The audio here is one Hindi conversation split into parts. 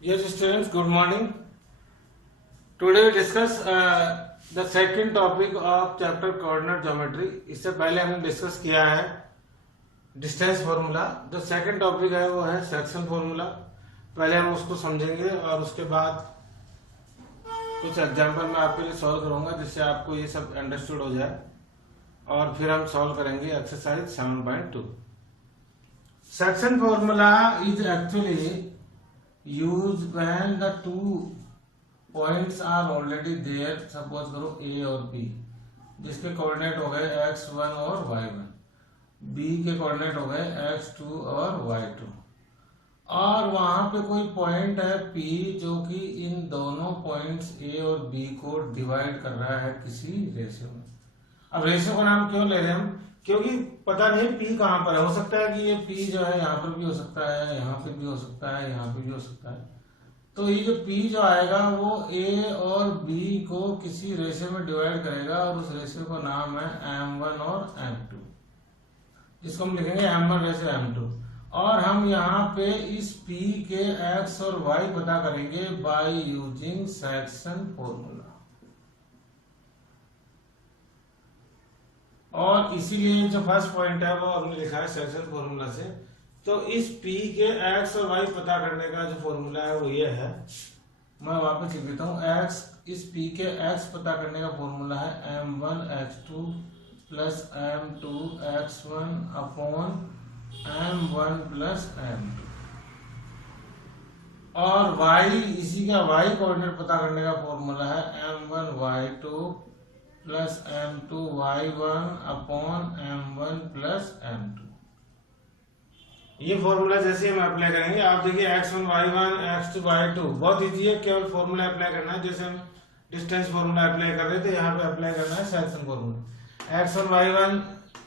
Yes, students, good morning. Today we discuss the second topic of chapter coordinate geometry. इससे पहले हमने डिस्कस किया है डिस्टेंस फॉर्मूला। जो सेकंड टॉपिक है वो है सेक्शन फॉर्मूला। पहले हम उसको समझेंगे और उसके बाद कुछ एग्जांपल मैं आपके लिए सॉल्व करूंगा जिससे आपको ये सब अंडरस्टूड हो जाए और फिर हम सॉल्व करेंगे exercise 7.2। Section formula is actually used when the two points are already there। Suppose करो A और B जिसके कोऑर्डिनेट हो गए x1 और y1, B के कोऑर्डिनेट हो गए x2 और y2, और वहां पे कोई पॉइंट है P जो कि इन दोनों पॉइंट्स A और B को डिवाइड कर रहा है किसी रेशियो में। अब रेशियो का नाम क्यों ले रहे हैं हम? क्योंकि पता नहीं P कहाँ पर है। हो सकता है कि ये P जो है यहाँ पर भी हो सकता है, यहाँ पे भी हो सकता है, यहाँ पे भी हो सकता है। तो ये जो P जो आएगा वो A और B को किसी रेशियो में डिवाइड करेगा और उस रेशियो का नाम है M1 और M2, जिसको हम लिखेंगे M1 रेशियो M2। और हम यहाँ पे इस P के X और Y पता करेंगे बाय यूजिंग सेक्शन फॉर्मूला। और इसीलिए जो फर्स्ट पॉइंट है वो हमने लिखा है सेक्शन फॉर्मूला से। तो इस P के x और y पता करने का जो फॉर्मूला है वो ये है। मैं वापस लिख देता हूँ। x इस P के x पता करने का फॉर्मूला है m1 x2 plus m2 x1 upon m1 plus m2। और y इसी का y कोऑर्डिनेट पता करने का फॉर्मूला है m1 y2 plus m2 y1 upon m1 plus m2। ये फॉर्मूला जैसे हम अप्लाई करेंगे, आप देखिए x1 y1 x2 y2 बहुत इजी है। केवल फॉर्मूला अप्लाई करना है। जैसे हम डिस्टेंस फॉर्मूला अप्लाई कर रहे थे, यहाँ पे अप्लाई करना है section formula. x1 y1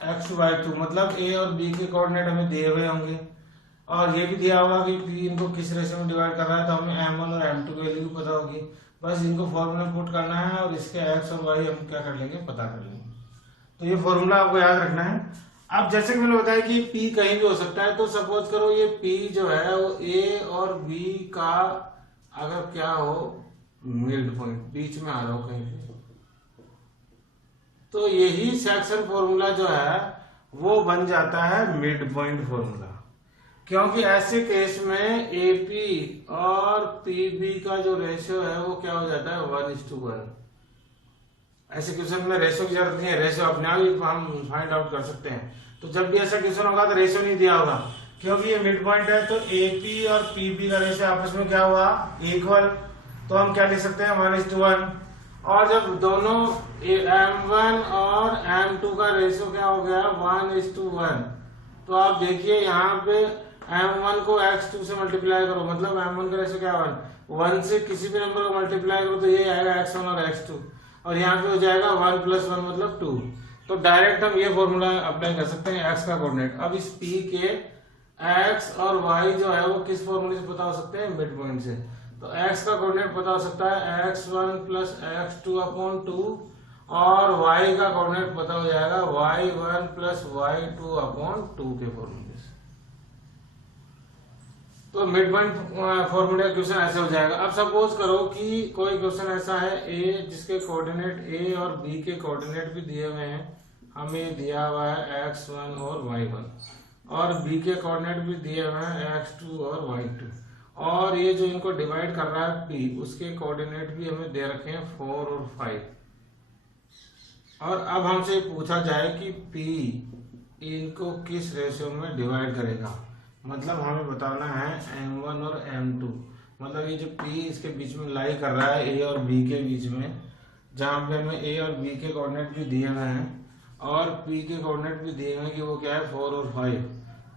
x2 y2 मतलब a और b के कोऑर्डिनेट हमें दिए हुए होंगे और ये भी दिया होगा कि p इनको किस रेशियो में डिवाइड कर रहा है, तो हमें m1 और m2 की वैल्यू भी पता होगी। बस इनको फॉर्मूला में पुट करना है और इसके x और y हम क्या कर लेंगे, पता कर लेंगे। तो ये फॉर्मूला आपको याद रखना है। अब जैसे कि मैंने बताया कि P कहीं भी हो सकता है, तो सपोज करो ये P जो है वो A और B का अगर क्या हो मिड पॉइंट बीच में आ रहा हो कहीं पे, तो यही सेक्शन फॉर्मूला जो है वो बन जाता है मिड पॉइंट फॉर्मूला। क्योंकि ऐसे केस में AP और PB का जो रेशियो है वो क्या हो जाता है 1:1। ऐसे क्वेश्चन में रेशियो की जरूरत नहीं है, रेशियो अपने आप ही हम फाइंड आउट कर सकते हैं। तो जब भी ऐसा क्वेश्चन होगा तो रेशियो नहीं दिया होगा, क्योंकि ये मिड पॉइंट है। तो AP और PB का रेशियो आपस में क्या हुआ, इक्वल। तो हम क्या लिख सकते हैं 1:1। और जब दोनों M1 और M2 का रेशियो क्या हो गया 1:1, तो आप देखिए यहाँ पे M1 को x2 से मल्टीप्लाई करो, मतलब M1 का रेशियो क्या 1 से किसी भी नंबर को मल्टीप्लाई करो तो ये आएगा x1 और x2, और यहाँ पे हो जाएगा 1 + 1 मतलब 2। तो डायरेक्ट हम ये फॉर्मूला अप्लाई कर सकते हैं x का कोऑर्डिनेट। अब इस P के x और y जो है वो किस फॉर्मूले से पता हो सकते हैं, मिड पॉइंट से। तो x का कोऑर्डिनेट पता हो सकता है x1 प्लस x2 अपॉन 2 और y का कोऑर्डिनेट पता हो जाएगा y1 प्लस y2 अपॉन 2 के फॉर्मूले से। तो मिड पॉइंट फॉर्मूला क्वेश्चन ऐसे हो जाएगा। अब सपोज करो कि कोई क्वेश्चन ऐसा है A जिसके कोऑर्डिनेट A और B के कोऑर्डिनेट भी दिए हुए हैं, हमें दिया हुआ है x1 और y1, और B के कोऑर्डिनेट भी दिए हुए हैं x2 और y2, और ये जो इनको डिवाइड कर रहा है P उसके कोऑर्डिनेट भी हमें दे रखे हैं 4 और 5। और अब हमसे पूछा जाए कि P इनको किस रेशियो में डिवाइड करेगा, मतलब हमें बताना है M1 और M2। मतलब ये जो P इसके बीच में लाई कर रहा है A और B के बीच में, जहाँ पे हमें A और B के कोऑर्डिनेट भी दिए हुए हैं और P के कोऑर्डिनेट भी दिए हुए हैं कि वो क्या है 4 और 5।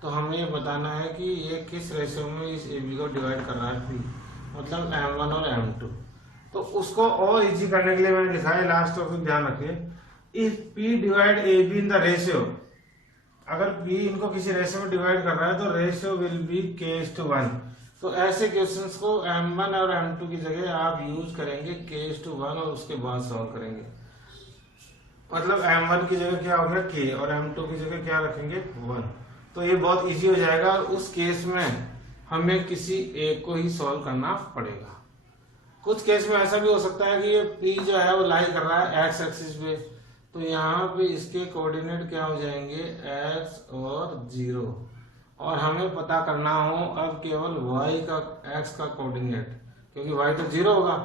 तो हमें ये बताना है कि ये किस रेशियो में इस AB को डिवाइड कर रहा है P, मतलब M1 और M2। तो उसको और इजी करने के लिए मैंने लिखा है, लास्ट टॉपिक ध्यान रखिए, if P divide AB in the ratio, अगर P इनको किसी रेशियो में डिवाइड कर रहा है तो रेशियो विल बी k:1। तो ऐसे क्वेश्चंस को M1 और M2 की जगह आप यूज करेंगे k:1 और उसके बाद सॉल्व करेंगे। मतलब M1 की जगह क्या होगा k और M2 की जगह क्या रखेंगे 1। तो ये बहुत इजी हो जाएगा। उस केस में हमें किसी एक को ही सॉल्व करना पड़ेगा। कुछ केस में ऐसा भी हो सकता है कि ये p जो है वो लाई कर रहा है x एक्सिस पे, तो यहाँ पे इसके कोऑर्डिनेट क्या हो जाएंगे x और 0, और हमें पता करना हो अब केवल y का x का कोऑर्डिनेट, क्योंकि y तो 0 होगा।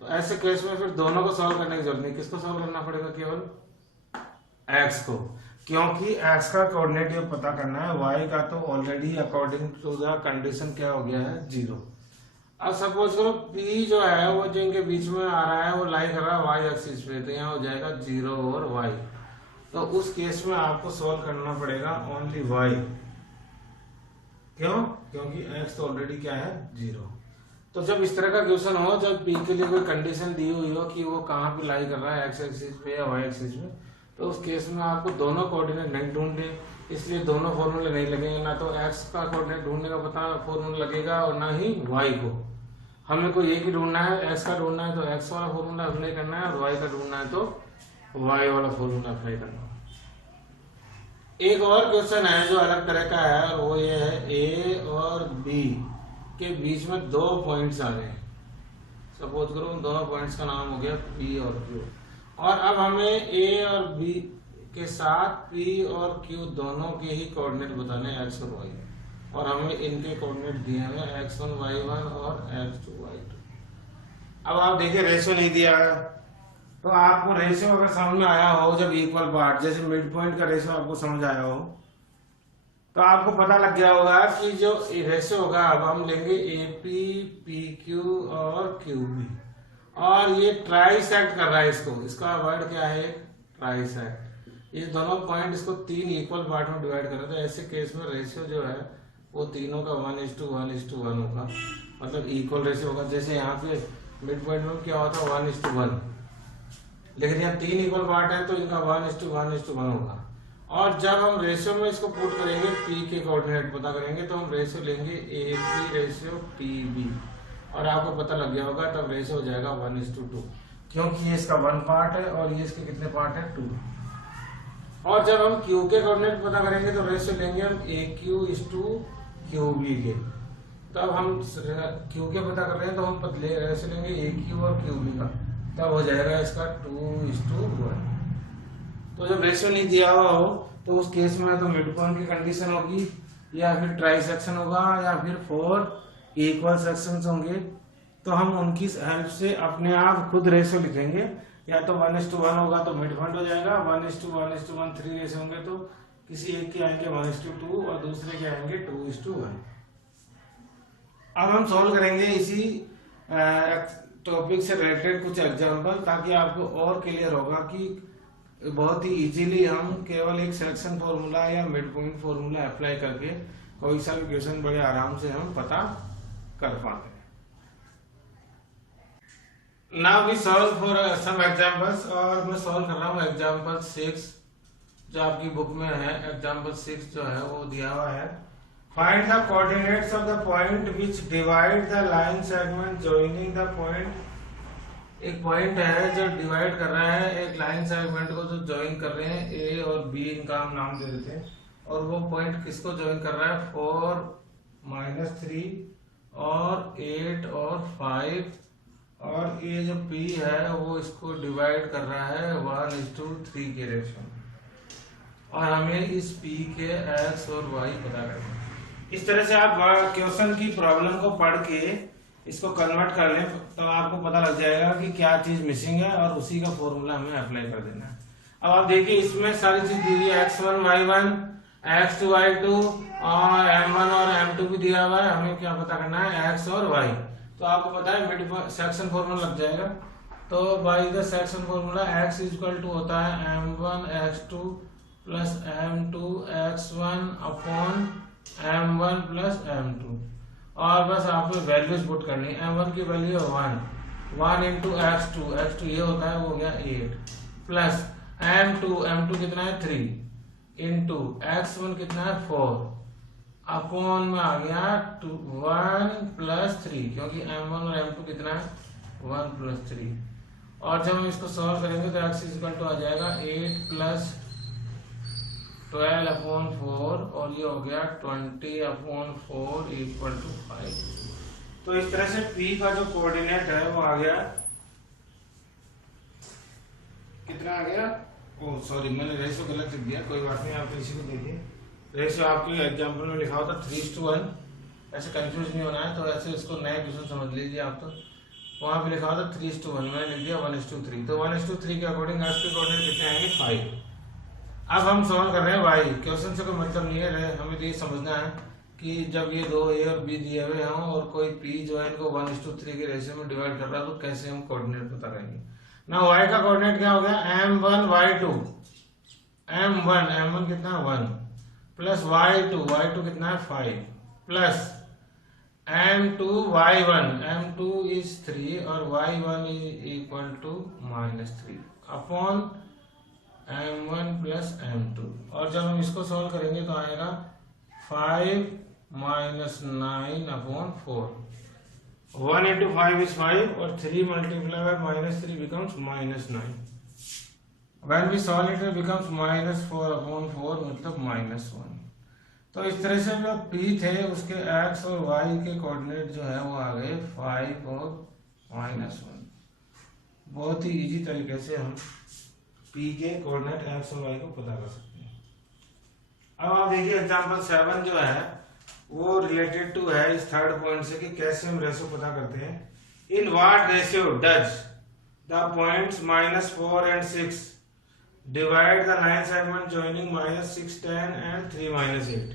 तो ऐसे केस में फिर दोनों को सॉल्व करने की जरूरत नहीं, किसको सॉल्व करना पड़ेगा, केवल x को, क्योंकि x का कोऑर्डिनेट ये पता करना है, y का तो already according to the condition क्या हो गया है 0। अब सपोज करो p जो है वो जो इनके बीच में आ रहा है वो लाई कर रहा है y एक्सिस पे, तो यहाँ हो जाएगा 0 और y। तो उस केस में आपको सॉल्व करना पड़ेगा ओनली y, क्यों, क्योंकि x तो ऑलरेडी क्या है 0। तो जब इस तरह का क्वेश्चन हो, जब p के लिए कोई कंडीशन दी हुई हो कि वो कहाँ पे लाई कर रहा है x एक्सिस पे या y एक्सिस पे, तो उस केस में आपको दोनों कोऑर्डिनेट नहीं ढूंढने, इसलिए दोनों फॉर्मूले नहीं लगेंगे, ना तो x का कोऑर्डिनेट ढूंढने का पता फॉर्मूला लगेगा और ना ही y को। हमें कोई एक ही ढूंढना है, x का ढूंढना है तो x वाला फॉर्मूला अप्लाई करना है, और y का ढूंढना है तो y वाला फॉर्मूला अप्लाई करना है। एक और क्वेश्चन है जो अलग तरह का है, और वो ये है a और b के बीच में दो पॉइंट्स आ रहे हैं। सपोज करो उन दोनों पॉइंट्स का नाम हो गया p और q, और अब हमें a और b के साथ p और q दोनों के ही कोऑर्डिनेट बताने हैं x और y, और हमें इनके कोऑर्डिनेट दिए हैं x1 y1 और x2 y2। अब आप देखिए रेशियो नहीं दिया है, तो आपको रेशियो अगर समझ में आया हो, जब इक्वल पार्ट जैसे मिड पॉइंट का रेशियो आपको समझ आया हो, तो आपको पता लग गया होगा कि जो रेशियो होगा अब हम लेंगे AP PQ और QB, और ये ट्राइसेक्ट कर रहा है इसको, इसका वर्ड क्या है, ट्राइसेक्ट। ये दोनों पॉइंट इसको 3 इक्वल पार्ट में डिवाइड कर रहे थे। ऐसे केस में रेशियो जो है वो तीनों का 1:1:1 होगा, मतलब इक्वल रेशियो होगा। जैसे यहाँ पे मिड पॉइंट में क्या होता है 1:1, लेकिन यहाँ 3 इक्वल पार्ट है तो इनका 1:1:1 होगा। और जब हम रेशियो में इसको पुट करेंगे, p के कोऑर्डिनेट पता करेंगे, तो हम रेशियो लेंगे AP रेशियो PB, और आपको पता लग गया होगा तब रेशियो हो जाएगा 1:2, क्योंकि ये इसका 1 पार्ट है और ये इसके कितने पार्ट है 2। और जब हम Q के कोऑर्डिनेट पता करेंगे तो रेशियो लेंगे हम AQ:QB के। तब हम Q के पता कर रहे हैं तो हम रेशियो लेंगे AQ और QB का, तब हो जाएगा इसका 2:1। तो जब रेशियो नहीं दिया हुआ हो तो उस केस में तो मिड पॉइंट की कंडीशन होगी, या फिर ट्राई सेक्शन होगा, या फिर 4 इक्वल सेक्शंस होंगे। तो हम उनकी हेल्प से अपने आप खुद रेशियो लिखेंगे, या तो 1:1 होगा तो मिड पॉइंट हो जाएगा, 1:1:1 3 रेशियो होंगे तो किसी एक के आएंगे 1:2 और दूसरे के आएंगे 2:1। अब हम सॉल्व करेंगे इसी टॉपिक से रिलेटेड कुछ एग्जांपल, ताकि आपको और क्लियर होगा कि बहुत ही इजीली हम केवल एक सिलेक्शन फॉर्मूला या मिड पॉइंट फॉर्मूला अप्लाई करके कोई सा भी क्वेश्चन बड़े आराम से हम पता कर पाते हैं। Now we solve for some examples, और मैं सॉल्व कर रहा हूँ एग्जांपल 6 जो आपकी बुक में है। एग्जांपल 6 जो है वो दिया हुआ है, find the coordinates of the point which divide the line segment joining the point. एक पॉइंट है जो डिवाइड कर रहा है एक लाइन सेगमेंट को, जो ज्वाइन कर रहे हैं A और B, इनका हम नाम दे देते हैं। और वो पॉइंट किसको ज्वाइन कर रहा है 4 -3 और 8 और 5, और ये जो P है वो इसको डिवाइड कर रहा है 1:3 के रेशियो में, और हमें इस P के X और Y पता करना है। इस तरह से आप क्वेश्चन की प्रॉब्लम को पढ़ के इसको कन्वर्ट कर लें तो आपको पता लग जाएगा कि क्या चीज मिसिंग है, और उसी का फॉर्मूला हमें अप्लाई कर देना है। अब आप देखिए इसमें सारी चीज दी हुई है, x1 y1 x2 y2 और m1 और m2 भी दिया हुआ है। हमें क्या पता करना है x और y। तो आपको पता है मिड सेक्शन फॉर्मूला लग जाएगा। तो by the section formula x equal to होता है m1 x2 plus m2 x1 upon m1 plus m2, और बस आपको वैल्यूज पुट करनी है। m1 की वैल्यू है 1 इंटू x2 ये होता है वो हो गया 8, प्लस m2 कितना है 3 इंटू x1 कितना है 4, अपॉन में आ गया 1 प्लस 3, क्योंकि m1 और m2 कितना है 1 प्लस 3। और जब हम इसको सॉल्व करेंगे तो x इक्वल टू आ जाएगा 8 प्लस 12/4 और ये हो गया 20/4 इक्वल टू 5। तो इस तरह से P का जो कोऑर्डिनेट है वो आ गया, कितना आ गया, ओ सॉरी मैंने रेशियो गलत लिख दिया, कोई बात नहीं, आप इसी को देखिए। रेशियो आपके एग्जाम्पल में लिखा होता 3:1, ऐसे कंफ्यूज नहीं होना है, तो ऐसे इसको नए क्वेश्चन समझ लीजिए आप। तो वहां पे लिखा होता 3:1, मैंने लिख दिया 1:3। तो 1:3 के अकॉर्डिंग आज के कोऑर्डिनेट कितने आएंगे, 5। अब हम सॉल्व कर रहे हैं वाई। क्वेश्चन से कोई मतलब नहीं है, हमें तो ये समझना है कि जब ये दो ए और बी दिए हुए हों और कोई पी जो है इनको 1:3 के रेशियो में डिवाइड कर रहा है, तो कैसे हम कोऑर्डिनेट पता करेंगे ना। y का कोऑर्डिनेट क्या हो गया, m1 y2, m1 कितना 1 प्लस y2 कितना है 5 plus m2 y1, m2 is 3 और y1 is equal to -3 upon m1 plus m2। और जब हम इसको सॉल्व करेंगे तो आएगा 5 - 9/4। 1 into 5 is 5 और 3 multiplied by -3 becomes -9। When we solve it, it becomes -4/4 मतलब -1। तो इस तरह से जो P थे उसके x और y के कोऑर्डिनेट जो है वो आ गए 5 और -1। बहुत ही इजी तरीके से हम P के कोऑर्डिनेट x और y को पता कर सकते हैं। अब आप देखिए एग्जांपल 7 जो है वो रिलेटेड टू है इस थर्ड पॉइंट से कि कैसे हम रेशियो पता करते हैं। In what ratio does the points -4 and 6 divide the line segment joining -6 10 and 3 -8।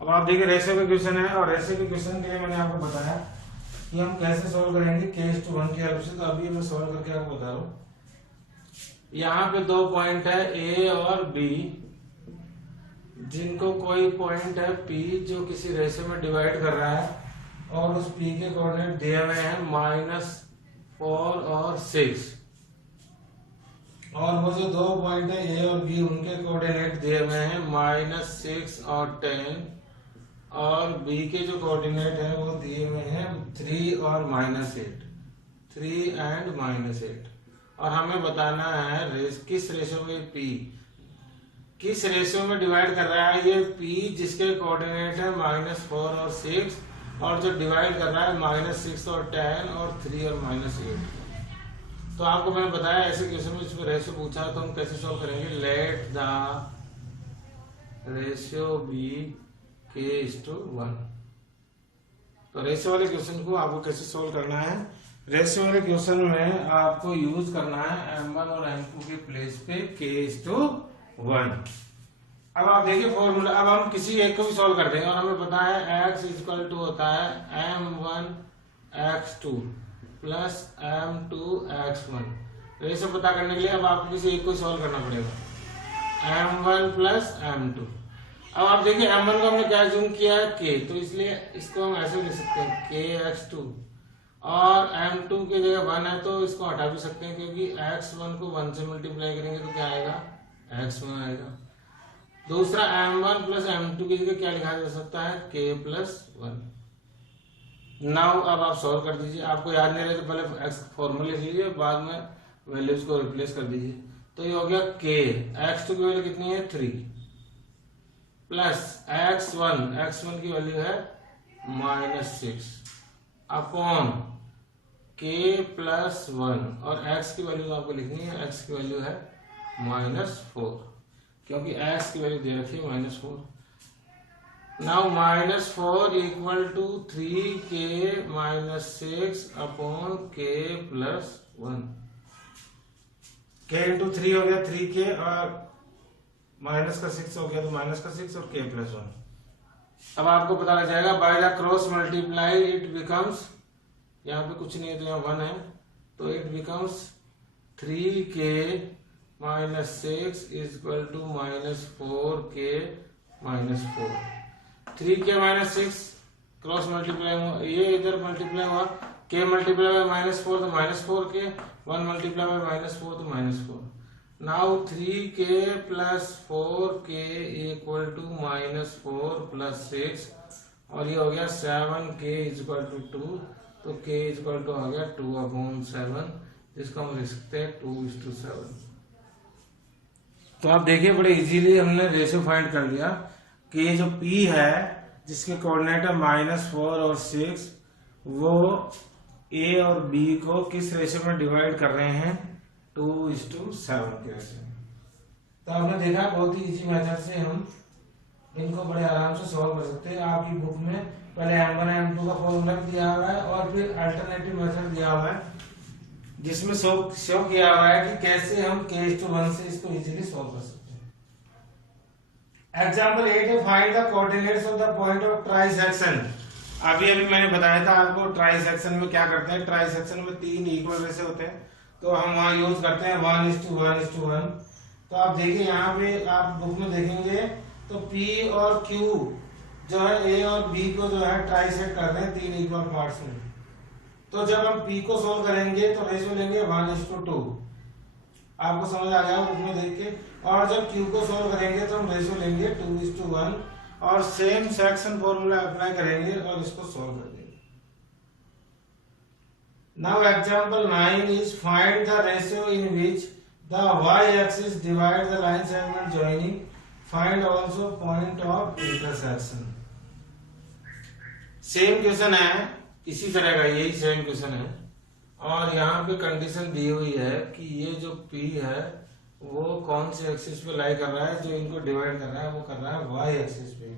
अब आप देखिए रेशियो का क्वेश्चन है और रेशियो के क्वेश्चन के लिए मैंने आपको बताया कि हम कैसे सॉल्व करेंगे k:1 की हेल्प से। तो अभी मैं सॉल्व करके आपको बता रहा हूँ। यहाँ पे दो पॉइंट है A और B, जिनको कोई पॉइंट है P जो किसी रेशियो में डिवाइड कर रहा है और उस P के कोऑर्डिनेट दिए हुए हैं -4 और 6, और वो जो दो पॉइंट है A और B उनके कोऑर्डिनेट दिए हुए हैं -6 और 10, और B के जो कोऑर्डिनेट है वो दिए हुए हैं 3 और -8, 3 and -8। और हमें बताना है किस रेशियो में P किस रेशियो में डिवाइड कर रहा है। ये P जिसके कोऑर्डिनेट है -4 और 6 और जो डिवाइड कर रहा है -6 और 10 और 3 और -8। तो आपको मैंने बताया ऐसे क्वेश्चन में इसमें रेशियो पूछा तो हम कैसे सॉल्व करेंगे। Let the ratio be k:1। तो रेशियो वाले क्वेश्चन को आपको कैसे सॉल्व करना है, रेशियो वाले क्वेश्चन में आपको यूज करना है m1 और m2 के प्लेस पे k:1। अब आप देखिए फॉर्मूला, अब हम किसी एक को भी सॉल्व कर देंगे और हमें पता है x इक्वल टू होता है m1 x2 plus m2 x1। तो ये सब पता करने के लिए अब आपको किसी एक को सॉल्व करना पड़ेगा, m1 प्लस m2। अब आप देखिए m1 को हमने क्या जूम किया है k, तो इसलिए इसको हम ऐसे लिख सकते हैं kx2, और m2 की जगह 1 है तो इसको हटा भी सकते हैं क्योंकि x1 को 1 से मल्टीप्लाई करेंगे तो क्या आएगा, x1 आएगा। दूसरा m1 प्लस m2 की जगह क्या लिखा जा सकता है, k+1। नाउ अब आप सॉल्व कर दीजिए। आपको याद नहीं रहे तो पहले x फॉर्मूला लिख लीजिए, बाद में वैल्यूज को रिप्लेस कर दीजिए। तो ये हो गया k, x2 की वैल्यू कितनी है 3 प्लस x1 की वैल्यू है -6 अपॉन k+1, और x की वैल्यू आपको लिखनी है, x की वैल्यू है -4 क्योंकि x की वैल्यू दे रखी है -4। Now -4 equal to 3k-6 upon k+1। k into 3 हो गया 3k और -6 हो गया तो -6 और k+1। अब आपको पता लग जाएगा bye the cross multiply it becomes, यहाँ पे कुछ नहीं है तो यहाँ 1 है, तो it becomes 3k -6 equal to -4k-4। 3k-6 cross multiply हुआ, ये इधर मल्टीप्लाई हुआ, k मल्टीप्लाई बाय -4 तो -4k, 1 मल्टीप्लाई बाय -4 तो -4। Now 3k + 4k equal to -4 + 6, और ये हो गया 7k इक्वल टू 2, तो k इक्वल टू आ गया 2/7, जिसको हम लिख सकते हैं 2:7। तो आप देखिए बड़े इजीली हमने रेशियो फाइंड कर लिया कि ये जो P है जिसके कोऑर्डिनेट है -4 और 6, वो A और B को किस रेशियो में डिवाइड कर रहे हैं, 2:7 के रेशियो में। तो आपने देखा बहुत ही इजी मेथड से हम इनको बड़े आराम से सॉल्व कर सकते हैं। आपकी बुक में पहले M1 M2 का फॉर्मूला दिया हुआ है और फिर अल्टरनेटिव मेथड दिया हुआ है जिसमें शो किया हुआ है कि कैसे हम k:1 से इसको इजीली सॉल्व कर सकते हैं। एग्जांपल 8 है, find the coordinates of the point of trisection. अभी मैंने बताया था आपको ट्राइसेक्शन में क्या करते हैं। ट्राइसेक्शन में 3 इक्वल रेशियो होते हैं, तो हम वहां यूज करते हैं 1:1:1। तो आप देखिए यहाँ पे आप बुक में देखेंगे तो P और Q जो है A और B को जो है ट्राइसेक्ट कर रहे हैं 3 इक्वल पार्ट्स में। तो जब हम P को सोल्व करेंगे तो रेशियो लेंगे 1:2। आपको समझ आ गया बुक में देख के। और जब Q को सोल्व करेंगे तो हम रेशियो लेंगे 2:1 और सेम सेक्शन फॉर्मूला अप्लाई करेंगे और इसको सोल्व कर देंगे। Now example 9 is find the ratio in which the y axis divide the line segment joining. Find also point of intersection. Same question है, इसी तरह का यही सेम क्वेश्चन है और यहाँ पे कंडीशन दी हुई है कि ये जो P है वो कौन से एक्सिस पे लाई कर रहा है, जो इनको डिवाइड कर रहा है वो कर रहा है y एक्सिस पे।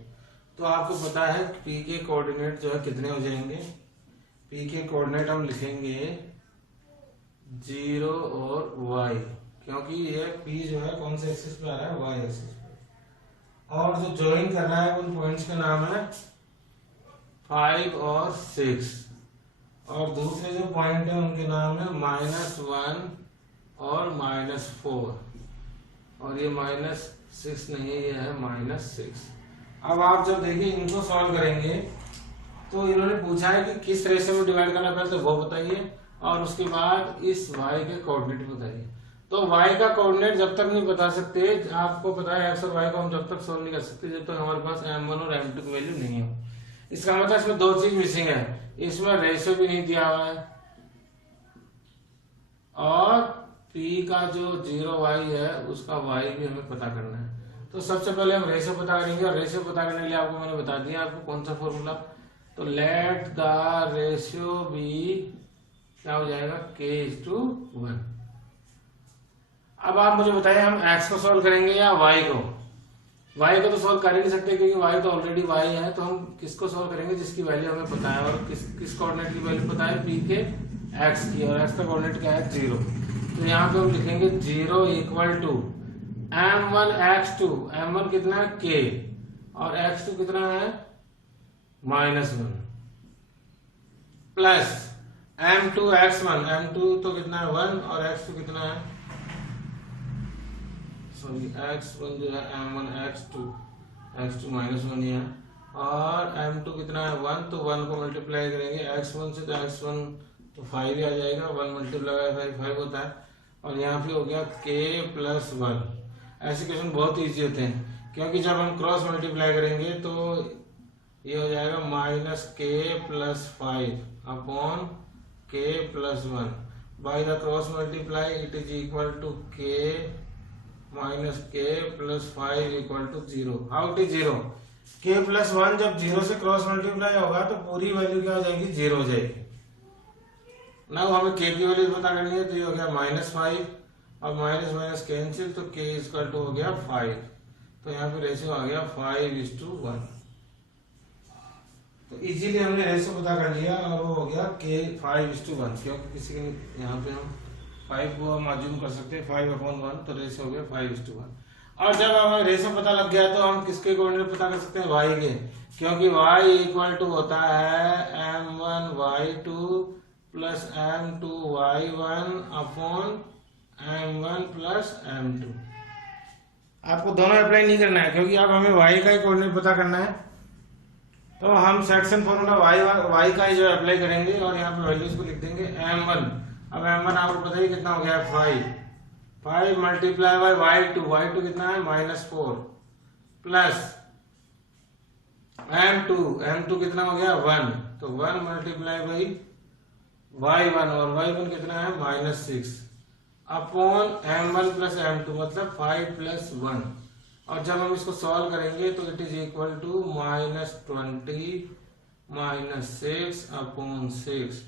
तो आपको पता है P के कोऑर्डिनेट जो है कितने हो जाएंगे। P के कोऑर्डिनेट हम लिखेंगे 0 और y, क्योंकि ये P जो है कौन से एक्सिस पे आ रहा है, y एक्सिस पे। और जो ज्वाइन कर रहा है उन पॉइंट्स का नाम है 5 और 6 और दूसरे जो पॉइंट है उनके नाम है -1 और -4 और ये -6 नहीं है, ये है -6। अब आप जब देखिए इनको सॉल्व करेंगे तो इन्होंने पूछा है कि किस रेशियो में डिवाइड करना, पहले तो वो बताइए और उसके बाद इस y के कोऑर्डिनेट बताइए। तो y का कोऑर्डिनेट जब तक नहीं बता सकते, आपको पता है x और y को हम जब तक सोल्व नहीं कर सकते जब तक हमारे पास m1 और m2 की वैल्यू नहीं हो। इसका मतलब इसमें 2 चीज मिसिंग है, इसमें रेशियो भी नहीं दिया हुआ है और p का जो 0y है उसका y भी हमें पता करना है। तो सबसे पहले हम रेशियो पता करेंगे और रेशियो पता करने के लिए आपको मैंने बता दिया आपको कौन सा फॉर्मूला। तो लेट द रेशियो बी क्या हो जाएगा, k:1। अब आप मुझे बताइए हम x को सॉल्व करेंगे या y को। y को तो सॉल्व कर ही नहीं सकते क्योंकि y तो ऑलरेडी y है, तो हम किसको सॉल्व करेंगे जिसकी वैल्यू हमें पता है और किस कोऑर्डिनेट की वैल्यू पता है, p के x की, और x का कोऑर्डिनेट क्या है 0। तो यहाँ पे हम लिखेंगे 0 equal to m1 x2, m1 कितना है k और x2 कितना है -1 प्लस m2 x1, m2 तो कितना है 1 और x2 कितना है x1 जो है m1 x2 -1 है और m2 कितना है 1, तो 1 को मल्टीप्लाई करेंगे x1 से, तो x1 तो 5 ही आ जाएगा, 1 मल्टीप्लाई 5 होता है और यहाँ पे हो गया k+1। ऐसे क्वेश्चन बहुत इजी होते हैं क्योंकि जब हम क्रॉस मल्टीप्लाई करेंगे तो ये हो जाएगा -k+5 upon k+1 by the cross multiply it is equal to k -k+5 equal to 0। How it is 0, k+1 जब 0 से क्रॉस मल्टीप्लाई होगा तो पूरी वैल्यू क्या हो जाएगी, 0 हो जाएगी। ना हमें k की वैल्यू पता करनी है, तो ये हो गया -5 और माइनस कैंसिल, तो k इक्वल टू हो गया 5। तो यहाँ पे रेशियो आ गया 5:1। तो इजीली हमने रेशियो पता कर लिया और वो हो गया k 5:1, क्योंकि किसी के यहाँ पे हम 5 को हम अज्यूम कर सकते हैं 5/1, तो रेशियो हो गया 5:1। और जब हमें रेशियो पता लग गया तो हम किसके कोऑर्डिनेट पता कर सकते हैं, y के, क्योंकि y इक्वल टू होता है m1y2 plus m2y1 upon m1 plus m2। आपको दोनों अप्लाई नहीं करना है क्योंकि अब हमें y का ही कोऑर्डिनेट पता करना है, तो हम सेक्शन फॉर्मूला y का ही जो अप्लाई करेंगे और यहाँ पे वैल्यूज को लिख देंगे m1। अब m1 आपको पता ही कितना हो गया, 5 मल्टीप्लाई बाय y2 कितना है -4 प्लस m2 कितना हो गया 1, तो 1 मल्टीप्लाई बाई y1 और y1 कितना है -6। अपॉन m1 प्लस m2 मतलब 5 प्लस 1। और जब हम इसको सॉल्व करेंगे तो it is equal to -20 -6 upon 6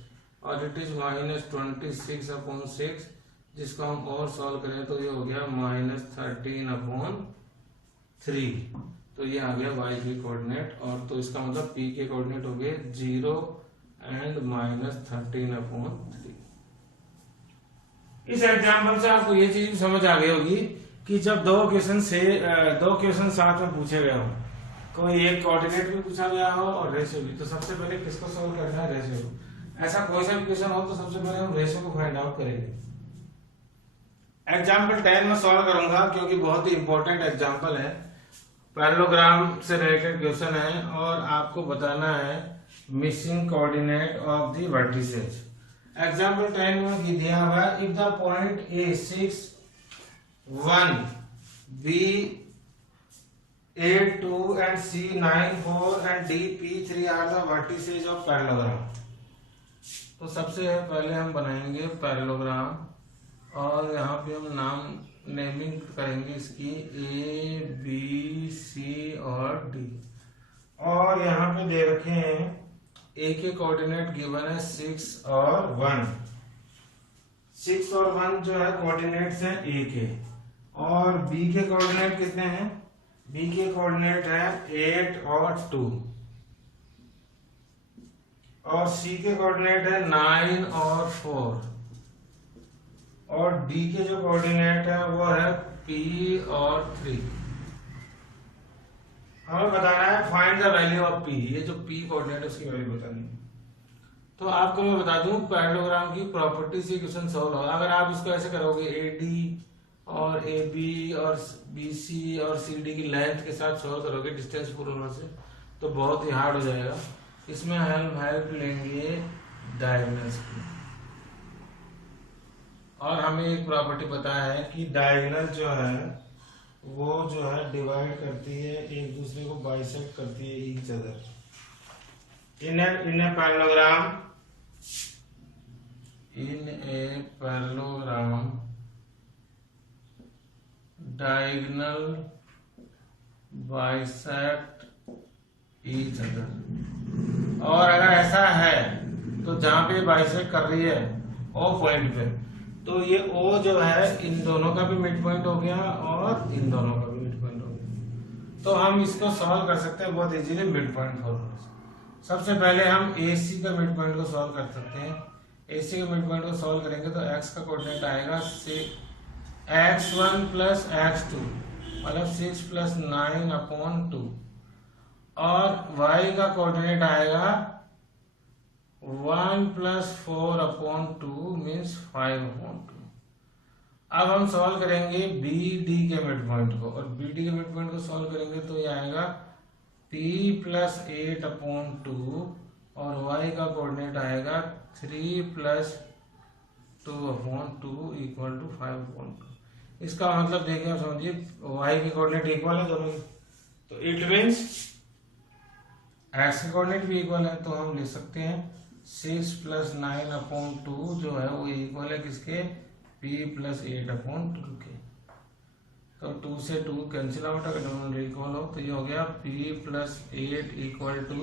और इट इज -26 अपॉन 6, जिसको हम और सॉल्व करें तो ये हो गया -13 अपॉन 3। तो ये आ गया y के कोऑर्डिनेट, और तो इसका मतलब p के कोऑर्डिनेट हो गए 0 एंड -13 अपॉन 3। इस एग्जाम्पल से आपको ये चीज समझ आ गई होगी कि जब दो क्वेश्चन साथ में पूछे गए हो, कोई एक कोऑर्डिनेट भी पूछा गया हो और रेशियो भी, तो सबसे पहले किसको सॉल्व करना है? रेशियो को। ऐसा कोई सा भी क्वेश्चन हो तो सबसे पहले हम रेशियो को फाइंड आउट करेंगे। एग्जाम्पल 10 में सॉल्व करूंगा क्योंकि बहुत ही इंपॉर्टेंट एग्जाम्पल है, पैरेललोग्राम से रिलेटेड क्वेश्चन है और आपको बताना है missing coordinate of the vertices. Example 10 में दिया हुआ है if the point A 6 1 B 8 2 and C 9 4 and D P 3 are the vertices of parallelogram। तो सबसे पहले हम बनाएंगे पैरेललोग्राम और यहाँ पे हम नाम नेमिंग करेंगे इसकी A B C और D। और यहाँ पे दे रखे हैं A के कोऑर्डिनेट गिवन है 6 और 1। 6 और 1 जो है कोऑर्डिनेट्स हैं A के, और B के कोऑर्डिनेट कितने हैं? B के कोऑर्डिनेट है 8 और 2, और C के कोऑर्डिनेट है 9 और 4, और D के जो कोऑर्डिनेट है वो है P और 3। हमें बताना है find the value of P। ये जो P कोऑर्डिनेट है उसकी वैल्यू बतानी है। तो आपको मैं बता दूं पैरेललोग्राम की प्रॉपर्टी से क्वेश्चन सॉल्व होगा। अगर आप इसको ऐसे करोगे AD और AB और BC और CD की लेंथ के साथ सॉल्व करोगे डिस्टेंस फॉर्मूला से, तो बहुत ही हार्ड हो जाएगा। इसमें हम हेल्प लेंगे डायगोनल्स की, और हमें एक प्रॉपर्टी पता है कि डायगोनल जो है वो जो है डिवाइड करती है, एक दूसरे को बाइसेक्ट करती है each other in a parallelogram diagonal bisect each other। और अगर ऐसा है तो जहां पे बाइसेक्ट कर रही है O पॉइंट पे, तो ये O जो है इन दोनों का भी मिड पॉइंट हो गया और इन दोनों का भी मिड पॉइंट हो गया। तो हम इसको सॉल्व कर सकते हैं बहुत इजीली मिड पॉइंट फॉर्मूला से। सबसे पहले हम AC का मिड पॉइंट को सॉल्व कर सकते हैं। AC के मिड पॉइंट को सॉल्व करेंगे तो x का कोऑर्डिनेट आएगा x1 प्लस x2 मतलब 6 प्लस 9 अपॉन 2, और y का कोऑर्डिनेट आएगा 1 प्लस 4 अपॉन 2 मीन्स 5 अपॉन 2। अब हम सॉल्व करेंगे BD के मिड पॉइंट को, और BD के मिड पॉइंट को सॉल्व करेंगे तो ये आएगा P प्लस 8 अपॉन 2, और y का कोऑर्डिनेट आएगा 3 plus 2 upon 2 equal to 5 upon 2। इसका मतलब देखिए, समझिए y के कोऑर्डिनेट इक्वल है दोनों, तो इट मींस x के कोऑर्डिनेट भी इक्वल है। तो हम लिख सकते हैं 6 प्लस 9 अपॉन 2 जो है वो इक्वल है किसके? P प्लस 8 अपॉन 2 के। तो 2 से 2 कैंसिल आउट, अगर दोनों इक्वल हो तो ये हो गया P प्लस 8 इक्वल टू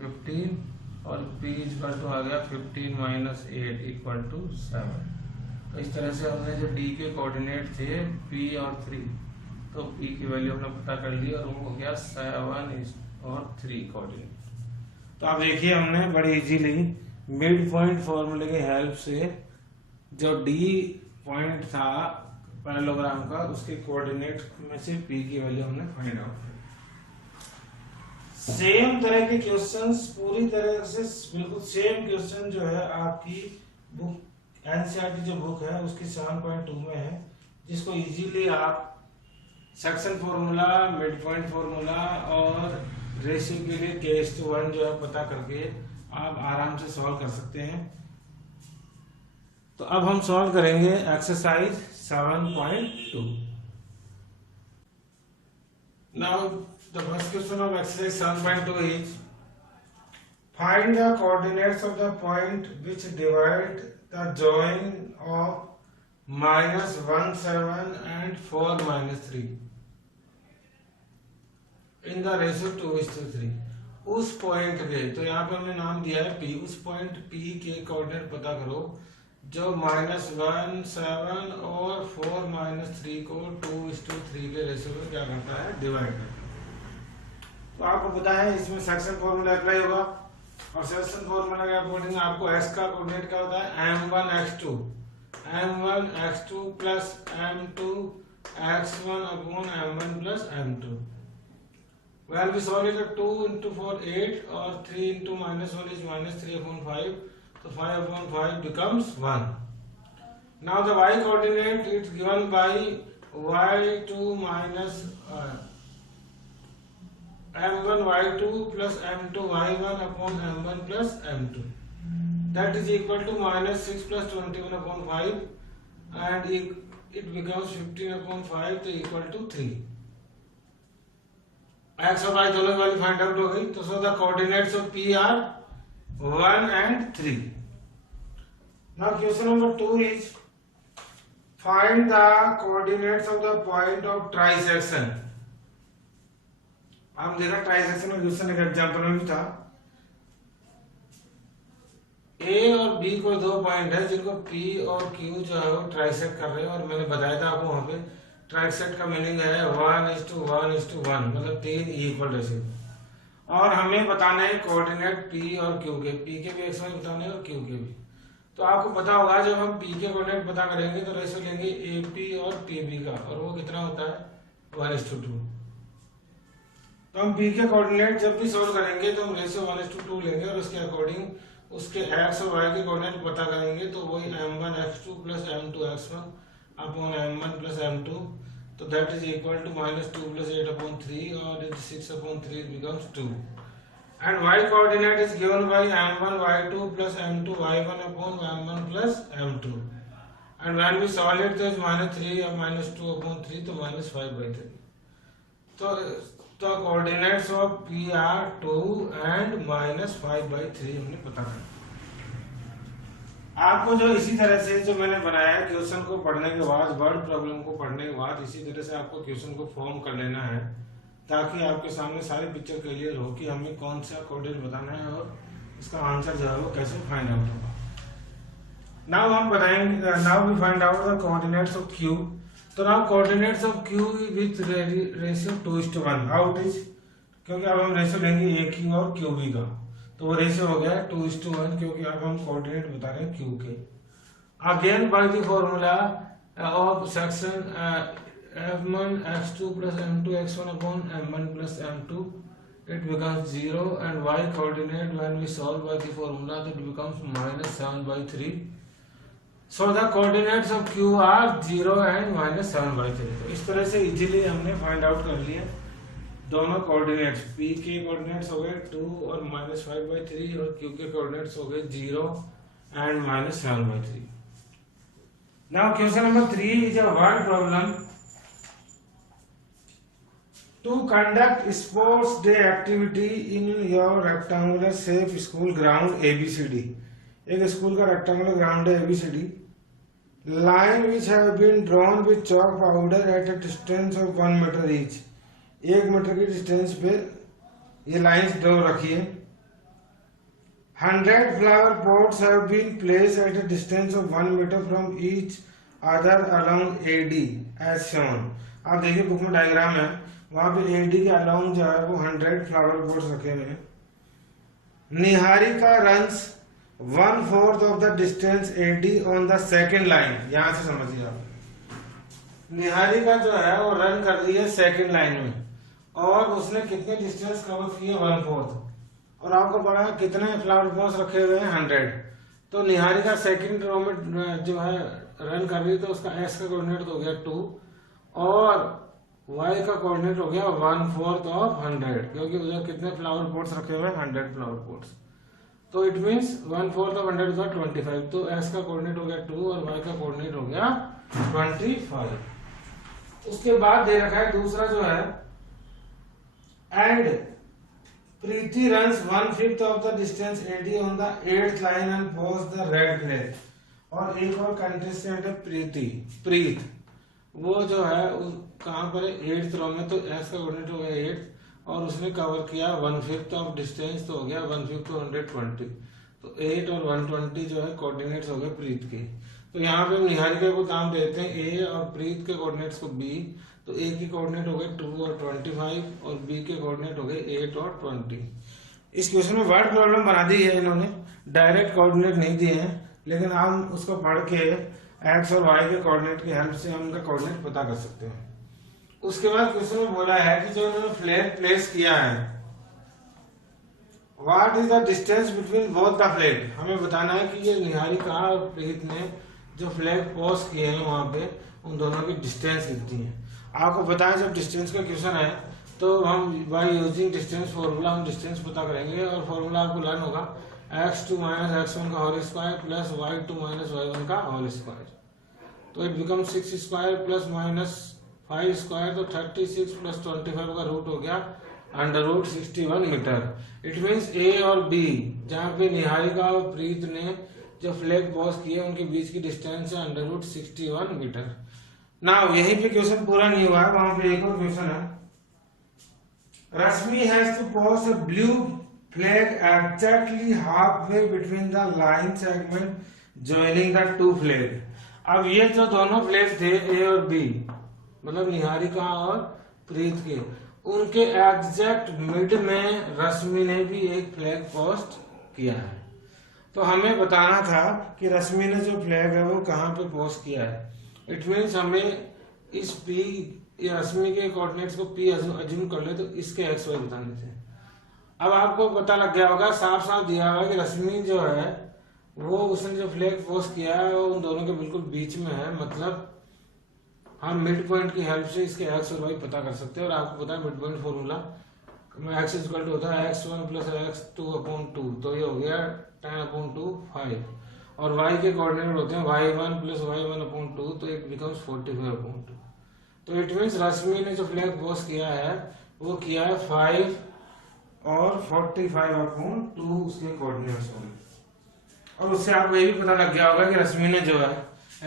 15, और P इक्वल टू आ गया 15 माइनस 8 इक्वल टू 7। तो इस तरह से हमने जो D के कोऑर्डिनेट थे P और 3, तो P की वैल्यू हमने पता कर ली और वो हो गया 7 और 3 कोऑर्डिनेट। तो आप देखिए हमने बड़ी इजीली मिड पॉइंट फॉर्मूले की हेल्प से जो D पॉइंट था पैरेललोग्राम का उसके कोऑर्डिनेट में से P की वैल्यू हमने फाइंड आउट की। सेम तरह के क्वेश्चंस, पूरी तरह से बिल्कुल सेम क्वेश्चन जो है आपकी बुक एनसीईआरटी जो बुक है उसकी 7.2 में है, जिसको इजीली आप section formula, mid point formula और रेशियो के लिए K:1 जो है पता करके आप आराम से सॉल्व कर सकते हैं। तो अब हम सॉल्व करेंगे exercise 7.2। Now the first question of exercise 7.2 is Find the coordinates of the point which divide the join of -1 7 and 4 -3 in the ratio 2:3। उस पॉइंट के, तो यहाँ पे हमने नाम दिया है P, उस पॉइंट P के कोऑर्डिनेट पता करो जो -1 7 और 4 -3 को 2:3 के रेशियो में क्या करता है, डिवाइड करता है। तो आपको पता है इसमें सेक्शन फॉर्मूला अप्लाई होगा, और सेक्शन फॉर्मूला के अकॉर्डिंग आपको S का कोऑर्डिनेट क्या होता है, m1 x2 plus m2 x1 upon m1 plus m2। When we solve it, 2 into 4 8 or 3 into -1 is -3 upon 5, so 5 upon 5 becomes 1. Now the y coordinate is given by y2 minus m1 y2 plus m2 y1 upon m1 plus m2. That is equal to -6 plus 21 upon 5, and it becomes 15 upon 5, तो equal to 3. एक्स और वाई दोनों की वैल्यू फाइंड आउट हो गई। तो सो the coordinates of P R 1 and 3। Now question number 2 is find the coordinates of the point of trisection. हम देखा ट्राइसेक्शन में क्वेश्चन का एग्जांपल में भी था, ए और बी को दो पॉइंट है जिनको पी और क्यू जो है वो ट्राइसेक्ट कर रहे हैं, और मैंने बताया था आपको वहां पे ट्राइसेक्ट का मीनिंग है 1:1:1, मतलब 3 इक्वल रेशियो। और हमें बताना है कोऑर्डिनेट पी और क्यू के, पी के भी एक्स वाई बताने और क्यू के भी। तो आपको पता होगा जब हम पी के कोऑर्डिनेट पता करेंगे तो रेशियो लेंगे एपी और पीबी का, और वो कितना होता है 1:2। तो हम पी के कोऑर्डिनेट जब भी सोल्व करेंगे तो हम रेशियो 1:2 लेंगे, और उसके अकॉर्डिंग उसके एक्स और वाई के कोऑर्डिनेट पता करेंगे, तो वही m1 x2 plus m2 x1 upon m1 plus m2, तो that is equal to -2 plus 8 upon 3, or 6 upon 3 becomes 2. And y coordinate is given by m1 y2 plus m2 y1 upon m1 plus m2. And when we solve it, there is -3 or -2 upon 3, तो -5/3. तो coordinates of P are 2 and -5/3 हमने पता कर। आपको जो इसी तरह से जो मैंने बनाया है क्वेश्चन को पढ़ने के बाद, वर्ड प्रॉब्लम को पढ़ने के बाद इसी तरह से आपको क्वेश्चन को फॉर्म कर लेना है, ताकि आपके सामने सारी पिक्चर क्लियर हो कि हमें कौन सा कोऑर्डिनेट बताना है और इसका आंसर जो है वो कैसे फाइंड आउट होगा। नाउ हम बताएंगे, now we find out the coordinates of Q. तो now coordinates of Q with ratio 2:1। How it is, क्योंकि अब हम रेशियो लेंगे ए क्यू और क्यू बी का, तो वो रेशियो हो गया 2:1, क्योंकि अब हम कोऑर्डिनेट बता रहे हैं क्यू के। Again by the formula of section m1 x2 plus m2 x1 upon m1 plus m2, it becomes 0, and y coordinate when we solve by the formula that becomes -7/3. So the coordinates of q are 0 and -7/3। तो इस तरह से इजीली हमने फाइंड आउट कर लिया दोनों कोऑर्डिनेट्स। p के कोऑर्डिनेट्स हो गए 2 और -5/3, और q के कोऑर्डिनेट्स हो गए 0 and -7/3। Now question number 3 is a word problem. To conduct sports day activity in your rectangular shape school ground ABCD, एक स्कूल का रेक्टेंगुलर ग्राउंड है ABCD, line which have been drawn with chalk powder at a distance of 1 meter each, 1 metre की डिस्टेंस पे ये लाइंस ड्रॉ रखी है। 100 flower pots have been placed at a distance of 1 meter from each other along AD as shown। आप देखिए बुक में डायग्राम है, वहां पे AD के अलोंग जो है वो 100 फ्लावर पोट्स रखे हुए हैं। Niharika runs 1/4 of the distance AD on the second line. यहां से समझिए आप, निहारिका जो है वो रन कर रही है सेकेंड लाइन में, और उसने कितने डिस्टेंस कवर किए 1/4, और आपको पता है कितने फ्लावर पोट्स रखे हुए हैं 100। तो निहारिका सेकेंड रो में जो है रन कर रही है, तो उसका S का कोऑर्डिनेट हो गया 2, और y का कोऑर्डिनेट हो गया 1/4 ऑफ 100, क्योंकि उधर कितने फ्लावर पोट्स रखे हुए हैं 100 फ्लावर पोट्स। तो इट मींस 1/4 ऑफ 100 का 25। तो s का कोऑर्डिनेट हो गया 2 और y का कोऑर्डिनेट हो गया 25। उसके बाद दे रखा है दूसरा जो है, and Preeti runs 1/5 of the distance AD on the 8th line and posts the red flag. और एक और कंटेस्टेंट है प्रीत, वो जो है कहाँ पर है 8th रो में, तो एस का कोऑर्डिनेट हो गया 8 और उसने कवर किया 1/5 ऑफ डिस्टेंस, तो हो गया 1/5 to 120, तो 8 और 120 जो है कोऑर्डिनेट्स हो गए प्रीत के। तो यहाँ पे हम निहारिका को नाम देते हैं ए और प्रीत के कोऑर्डिनेट्स को बी, तो ए की कोऑर्डिनेट हो गए 2 और 25 और बी के कोऑर्डिनेट हो गए 8 और 20। इस क्वेश्चन में वर्ड प्रॉब्लम बना दी है इन्होंने, डायरेक्ट कोऑर्डिनेट नहीं दिए हैं, लेकिन हम उसको पढ़ के एक्स और वाई के कोऑर्डिनेट की हेल्प से हम उनका कोऑर्डिनेट पता कर सकते हैं। उसके बाद क्वेश्चन में बोला है कि जो इन्होंने फ्लैग प्लेस किया है, what is the distance between both the flag, हमें बताना है कि ये निहारिका और प्रीत ने जो फ्लैग पोस्ट किए हैं वहां पे उन दोनों की डिस्टेंस कितनी है। आपको पता है जब डिस्टेंस का क्वेश्चन है तो हम बाय यूजिंग डिस्टेंस फॉर्मूला हम डिस्टेंस पता करेंगे, और फॉर्मूला आपको लर्न होगा x2 - x1 का whole square plus y2 - y1 का होल स्क्वायर, तो it become 6 square plus minus 5 square, तो 36 प्लस 25 का रूट हो गया √61 मीटर। इट मीन्स ए और बी जहाँ पे निहारिका और प्रीत ने जो फ्लैग पोस्ट किए उनके बीच की डिस्टेंस है √61 मीटर। नाउ यहीं पे क्वेश्चन पूरा नहीं हुआ है, वहां पे एक और क्वेश्चन है, Rashmi has to post a blue flag exactly halfway between the line segment joining the two flag. अब ये जो दोनों फ्लैग थे ए और बी, मतलब निहारिका और प्रीत के, उनके एग्जैक्ट मिड में रश्मि ने भी एक फ्लैग पोस्ट किया है। तो हमें बताना था कि रश्मि ने जो फ्लैग है वो कहाँ पे पोस्ट किया है। इट मीन्स हमें इस पी या रश्मि के कोऑर्डिनेट्स को पी अज्यूम कर ले, तो इसके एक्स वाई बताने थे। अब आपको पता लग गया होगा, साफ साफ दिया हुआ कि रश्मि जो है वो उसने जो फ्लैग पोस्ट किया है वो उन दोनों के बिल्कुल बीच में है, मतलब हम मिड पॉइंट की हेल्प से इसके एक्स और वाई पता कर सकते हैं। और आपको पता है mid point formula x equal to होता है x1 प्लस x2/2, तो ये हो गया 10/2 5, और y के कोऑर्डिनेट होते हैं y1 प्लस y1/2, तो इट बिकम्स 45/2। तो इट मीन्स रश्मि ने जो फ्लैग पोस्ट किया है वो किया है 5 और 45/2 उसके कोऑर्डिनेट्स होंगे। और उससे आपको ये भी पता लग गया होगा कि रश्मि ने जो है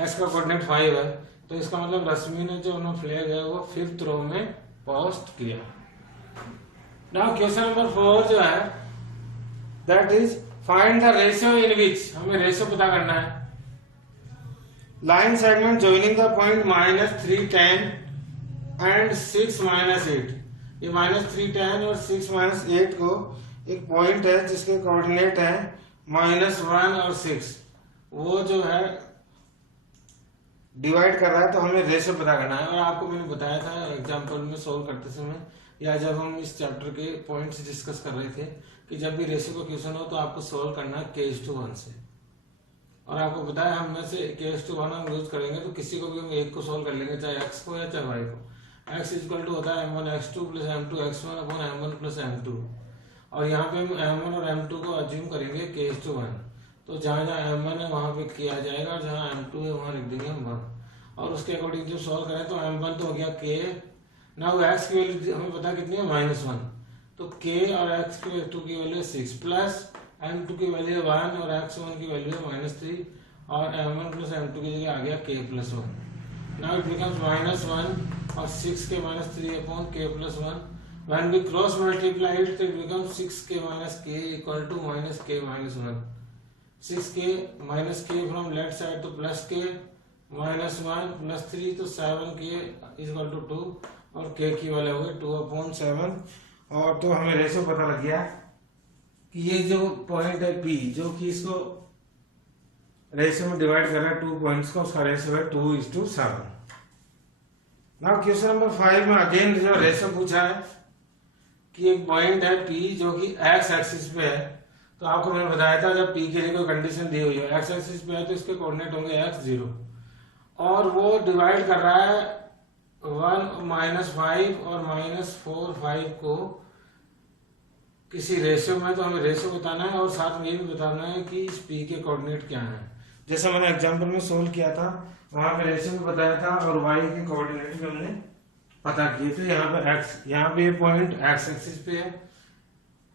x का कोऑर्डिनेट 5 है, तो इसका मतलब रश्मि ने जो फ्लैग है वो 5th रो में पोस्ट किया। नाउ क्वेश्चन नंबर 4 जो है that is find the ratio in which, हमें रेशियो पता करना है, line segment joining the point -3 10 and 6 -8। ये -3 10 और 6 -8 को एक पॉइंट है जिसके कोऑर्डिनेट है -1 और 6, वो जो है डिवाइड कर रहा है, तो हमें रेशियो पता करना है। और आपको मैंने बताया था एग्जांपल में सोल्व करते समय, या जब हम इस चैप्टर के पॉइंट्स डिस्कस कर रहे थे कि जब भी रेशियो का क्वेश्चन हो तो आपको सोल्व करना है k:1 से। और आपको पता है हम में से k:1 हम यूज करेंगे तो किसी को भी हम एक को सोल्व कर लेंगे, चाहे x को या चाहे y को। x इक्वल टू होता है m1 x2 plus m2 x1 upon m1 plus m2, और यहाँ पे हम m1 और m2 को अज्यूम करेंगे k:1, तो जहाँ जहाँ m1 है वहां पे किया जाएगा, और जहाँ m2 है वहां लिख देंगे हम 1, और उसके अकॉर्डिंग जब सॉल्व करें तो m1 तो हो गया k, नाउ x की वैल्यू हमें पता कितनी है -1, तो k और x की वैल्यू की वैल्यू 6 प्लस m2 की वैल्यू 1 और x1 की वैल्यू -3, और m1 प्लस m2 की जगह आ गया k+1। नाउ इट बिकम्स -1 और 6k -3 upon k+1। When we cross multiply it, it becomes 6k k equal to -k-1। 6k -k from left side तो +k, -1 + 3 तो 7k इक्वल टू 2, और k की वैल्यू हो गई 2/7। और तो हमें रेशियो पता लग गया कि ये जो पॉइंट है P, जो कि इसको रेशियो में डिवाइड कर रहा है 2 पॉइंट्स को, उसका रेशियो है 2:7। नाउ क्वेश्चन नंबर 5 में अगेन जो रेशियो पूछा है कि एक पॉइंट है P जो कि x एक्सिस पे है, तो आपको मैंने बताया था जब P के लिए कोई कंडीशन दी हुई है x एक्सिस पे है तो इसके कोऑर्डिनेट होंगे x0, और वो डिवाइड कर रहा है 1 -5 और -4 5 को किसी रेशियो में, तो हमें रेशियो बताना है और साथ में ये भी बताना है कि इस P के कोऑर्डिनेट क्या है। जैसे मैंने एग्जांपल में सोल्व किया था वहां पे रेशियो में बताया था और y के कोऑर्डिनेट भी हमने पता किए थे। यहाँ पे x, यहाँ पे ये पॉइंट x एक्सिस पे है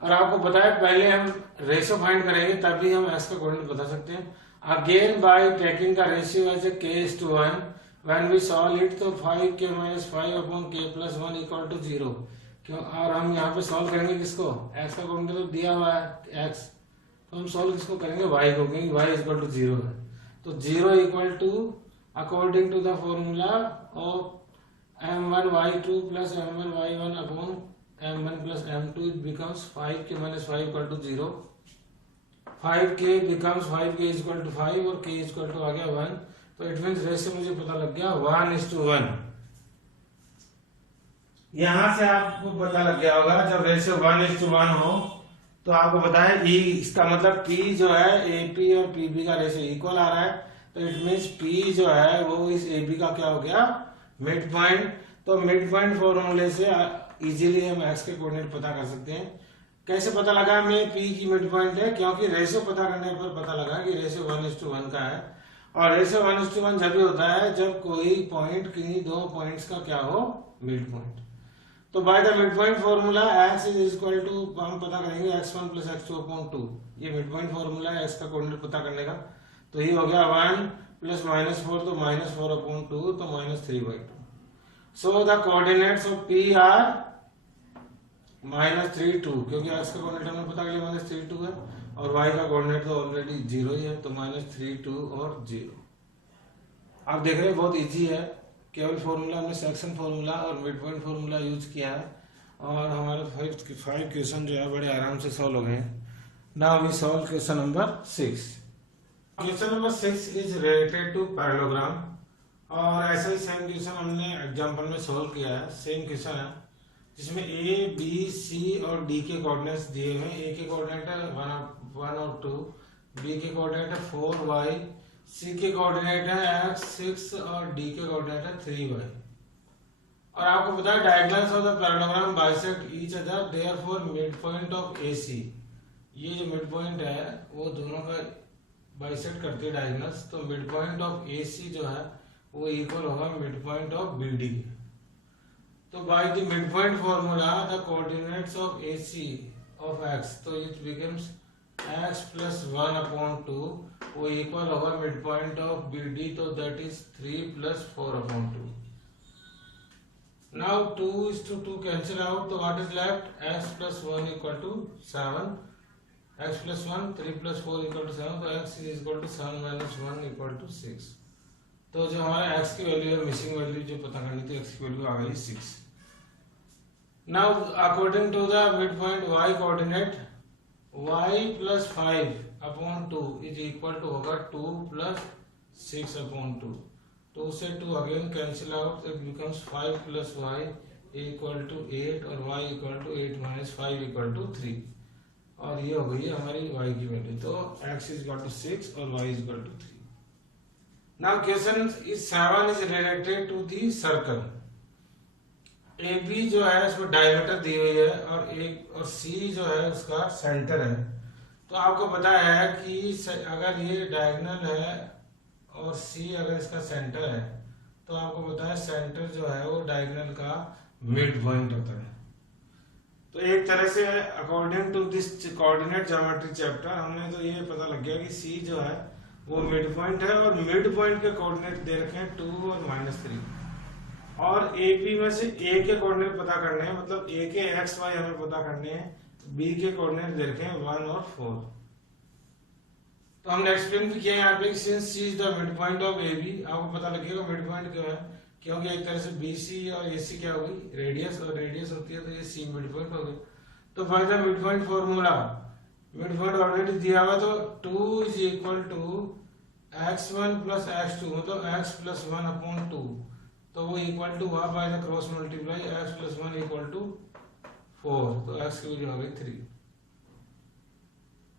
और आपको पता है पहले हम रेशियो फाइंड करेंगे तभी हम एक्स का कोऑर्डिनेट बता सकते हैं। अगेन बाय टेकिंग का ratio as a k:1 when we solve it तो 5k - 5 upon k + 1 equal to 0। क्यों? और हम यहाँ पे सॉल्व करेंगे किसको? एक्स का कोऑर्डिनेट तो दिया हुआ है एक्स, तो हम सॉल्व किसको करेंगे? वाई को, क्योंकि वाई इक्वल टू 0 है। तो 0 equal to according to the formula of m1y2 + m1y1 upon m1 + m2 it becomes 5k - 5 equal to 0। 5k becomes 5k equal to 5 और k इक्वल टू आ गया 1। तो इट मीन्स रेशियो मुझे पता लग गया 1:1। यहां से आपको पता लग गया होगा जब रेशियो 1:1 हो तो आपको पता है ई, इसका मतलब P जो है AP और PB का रेशियो इक्वल आ रहा है। तो इट मीन्स P जो है वो इस AB का क्या हो गया? Mid point. तो मिड पॉइंट फॉर्मूले से इजीली हम एक्स के कोऑर्डिनेट पता कर सकते हैं। कैसे पता लगा हमें P की मिड पॉइंट है? क्योंकि रेशियो पता करने पर पता लगा कि रेशियो 1:1 का है। और रेशियो 1:1 जब भी होता है जब कोई पॉइंट किन्हीं दो पॉइंट्स का क्या हो? Mid point. तो by the mid point formula x is equal to, हम पता करेंगे x1 + x2 अपॉन 2। ये मिड पॉइंट फॉर्मूला है x का कोऑर्डिनेट पता करने का। तो ये हो गया 1 + -4 तो -4 अपॉन 2 तो -3/2। So the coordinates of P are -3 2, क्योंकि x का कोऑर्डिनेट हमने पता कर लिया -3 2 है और y का कोऑर्डिनेट तो ऑलरेडी 0 ही है। तो -3 2 और 0। आप देख रहे हैं बहुत इजी है, केवल फॉर्मूला हमने सेक्शन फॉर्मूला और मिड पॉइंट फॉर्मूला यूज किया है और हमारे 5 क्वेश्चन जो है बड़े आराम से सॉल्व हो गए हैं। Now we solve question number 6। Question number 6 is related to parallelogram और ऐसा ही सेम क्वेश्चन हमने एग्जांपल में सॉल्व किया है। सेम क्वेश्चन है जिसमें A, B, C और D के कोऑर्डिनेट्स दिए हुए हैं। A के कोऑर्डिनेट है 1 और 2, B के कोऑर्डिनेट है 4y, C के कोऑर्डिनेट है x 6 और D के कोऑर्डिनेट है 3y। और आपको पता है diagonals of the parallelogram bisect each other, therefore mid point of AC, ये जो मिड पॉइंट है वो दोनों का बाइसेक्ट करती है डायगोनल्स। तो मिड पॉइंट ऑफ AC जो है वो इक्वल होगा मिड पॉइंट ऑफ BD। तो by the mid point formula the coordinates of AC of x, तो इट बिकम्स x + 1 अपॉन 2 वो इक्वल होगा मिड पॉइंट ऑफ BD, तो that is 3 + 4 upon 2। Now 2:2 cancel out, तो what is left? x + 1 equal to 7, x + 1 3 + 4 equal to 7, तो x is equal to 7 - 1 equal to 6। तो जो हमारा x की वैल्यू है, मिसिंग वैल्यू जो पता करनी थी, x की वैल्यू आ गई 6। Now according to the mid point y coordinate, y + 5 upon 2 is equal to होगा 2 + 6 अपॉन 2। 2 से 2 again cancel out, it becomes 5 + y equal to 8 और y equal to 8 - 5 equal to 3। और ये हो गई है हमारी y की वैल्यू। तो x इज इक्वल टू 6 और y is equal to 3। Now question is 7 is related to the circle. AB जो है उसमें डायमीटर दी हुई है और C जो है उसका सेंटर है। तो आपको पता है कि अगर ये डायगोनल है और C अगर इसका सेंटर है तो आपको पता है सेंटर जो है वो डायगोनल का मिड पॉइंट होता है। तो एक तरह से according to this coordinate geometry chapter हमने तो ये पता लग गया कि C जो है वो मिड पॉइंट है और मिड पॉइंट के कोऑर्डिनेट दे रखे हैं 2 और -3। और AP में से A के कोऑर्डिनेट पता करने हैं, मतलब A के x y हमें पता करने हैं, B के कोऑर्डिनेट दे रखे हैं 1 और 4। तो हमने एक्सप्लेन भी किया यहाँ पे since C is the mid point of AB, आपको पता लगेगा मिड पॉइंट क्या है, क्योंकि एक तरह से BC और AC क्या होगी? रेडियस, और रेडियस होती है तो ये C मिड पॉइंट हो गया। तो find the mid point formula, mid point already दिया हुआ, तो 2 is equal to x1 + x2, मतलब x + 1 अपॉन 2, तो वो इक्वल टू हुआ by the cross multiply x + 1 equal to 4, तो x की वैल्यू आ गई 3।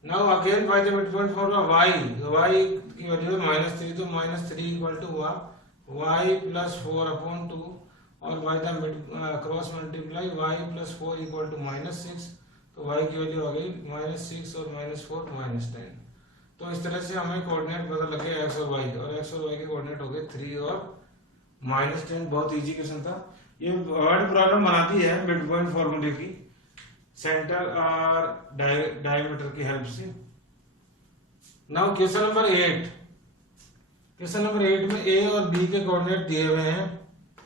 Now again by the mid point formula y, तो y की वैल्यू है -3, तो -3 इक्वल टू हुआ y + 4 अपॉन 2 और by the cross multiply y + 4 equal to -6, तो y की वैल्यू आ गई -6 और -4 -10। तो इस तरह से हमें कोऑर्डिनेट पता लगे x और y, और x और y के कोऑर्डिनेट हो गए 3 और -10। बहुत इजी क्वेश्चन था, ये वर्ड प्रॉब्लम बनाती है मिड पॉइंट फॉर्मूले की। सेंटर और डायमीटर की हेल्प से। Now question number 8। Question number 8 में ए और बी के कोऑर्डिनेट दिए हुए हैं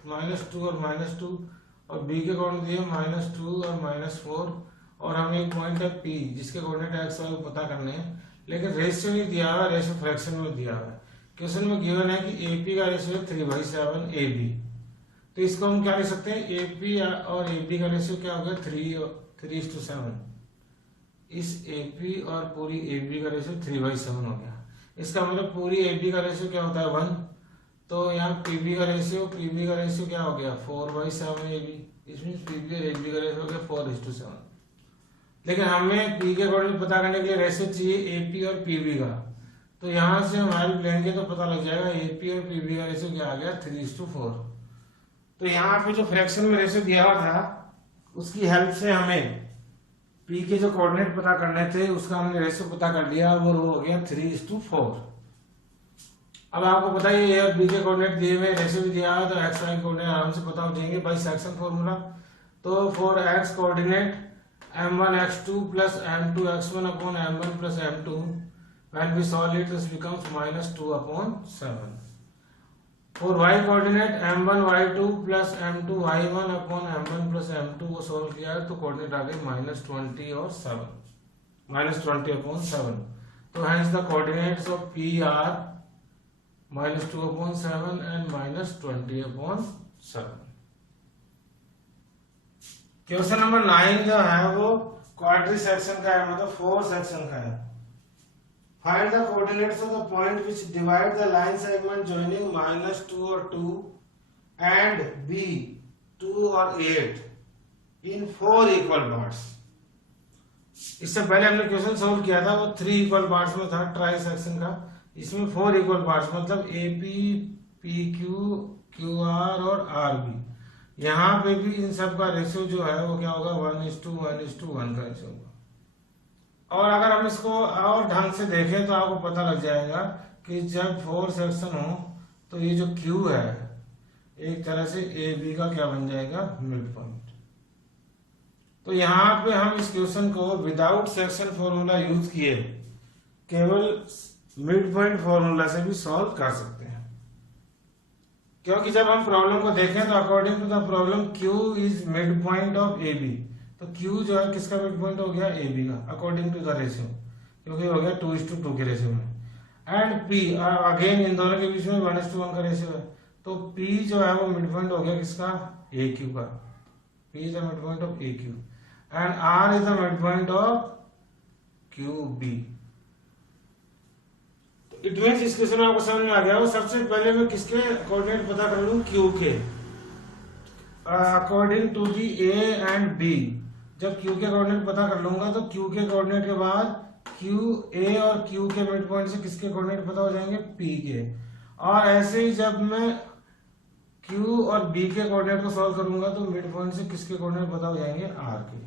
-2 और -2, और बी के कोऑर्डिनेट दिए -2 और -4, और हमें एक पॉइंट है पी जिसके कोऑर्डिनेट एक्स वाई पता करने हैं, लेकिन रेशियो नहीं दिया हुआ, रेशियो फ्रैक्शन में दिया हुआ है। क्वेश्चन में गिवन है कि एपी का रेशियो 3/7 AB, तो इसको हम क्या लिख सकते हैं, एपी और एबी का रेशियो क्या हो गया 3:7। इस एपी और पूरी एबी का रेशियो 3/7 हो गया। इसका मतलब पूरी एबी का रेशियो क्या होता है 1, तो यहाँ पीबी का रेशियो क्या हो गया 4/7 AB। इसमें पीबी और एबी का रेशियो हो गया 4:7। लेकिन हमें पी के कोऑर्डिनेट पता करने के लिए रेशियो चाहिए एपी और पीबी का, तो यहाँ से हम हेल्प लेंगे तो पता लग जाएगा एपी और पीबी का रेशियो क्या आ गया 3:4। तो यहाँ पे जो फ्रैक्शन में रेशियो दिया हुआ था उसकी हेल्प से हमें पी के जो कोऑर्डिनेट पता करने थे उसका हमने रेशियो पता कर लिया, वो हो गया 3:4। अब आपको पता ही है बी के कोऑर्डिनेट दिए हुए, रेशियो भी दिया है, तो एक्स वाई कोऑर्डिनेट आराम से पता हो जाएंगे बाई सेक्शन फॉर्मूला। तो for x coordinate m1 x2 plus m2 x1 upon m1 plus m2, when we solve it this becomes -2/7। For y coordinate m1 y2 plus m2 y1 upon m1 plus m2 को सोल्व किया है तो कोऑर्डिनेट आ गए -20 और 7, -20/7। तो hence the coordinates of P are -2/7 and -20/7। Question number 9 जो है वो क्वाड्री सेक्शन का है, मतलब 4 सेक्शन का है। Find the coordinates of the point which divide the line segment joining -2 और 2 एंड B 2 और 8 इन 4 इक्वल पार्ट्स। इससे पहले हमने क्वेश्चन सोल्व किया था वो 3 इक्वल पार्ट्स में था, ट्राई सेक्शन का। इसमें 4 इक्वल पार्ट्स, मतलब AP PQ QR और RB। यहाँ पे भी इन सब का रेशियो जो है वो क्या होगा 1:1:1 का रेशियो होगा। और अगर हम इसको और ढंग से देखें तो आपको पता लग जाएगा कि जब 4 सेक्शन हो तो ये जो Q है एक तरह से AB का क्या बन जाएगा मिड पॉइंट। तो यहाँ पे हम इस क्वेश्चन को विदाउट सेक्शन फॉर्मूला यूज किए केवल मिड पॉइंट फॉर्मूला से भी सॉल्व कर सकते हैं, क्योंकि जब हम प्रॉब्लम को देखें तो according to the problem Q is mid point of AB। तो Q जो है किसका मिड पॉइंट हो गया AB का, अकॉर्डिंग टू द रेशियो, क्योंकि हो गया 2:2 के रेशियो में। एंड P अगेन इन दोनों के बीच में 1:1 का रेशियो है, तो P जो है वो मिड पॉइंट हो गया किसका AQ का। P is the mid point of AQ and R is the mid point of QB। It means इस क्वेश्चन में आपको समझ में आ गया हो। सबसे पहले मैं किसके कोऑर्डिनेट पता कर लूं, Q के, according to the A and B। जब Q के कोऑर्डिनेट पता कर लूंगा तो Q के कोऑर्डिनेट के बाद Q A और Q के मिड पॉइंट से किसके कोऑर्डिनेट पता हो जाएंगे P के, और ऐसे ही जब मैं Q और B के कोऑर्डिनेट को सॉल्व करूंगा तो मिड पॉइंट से किसके कोऑर्डिनेट पता हो जाएंगे R के।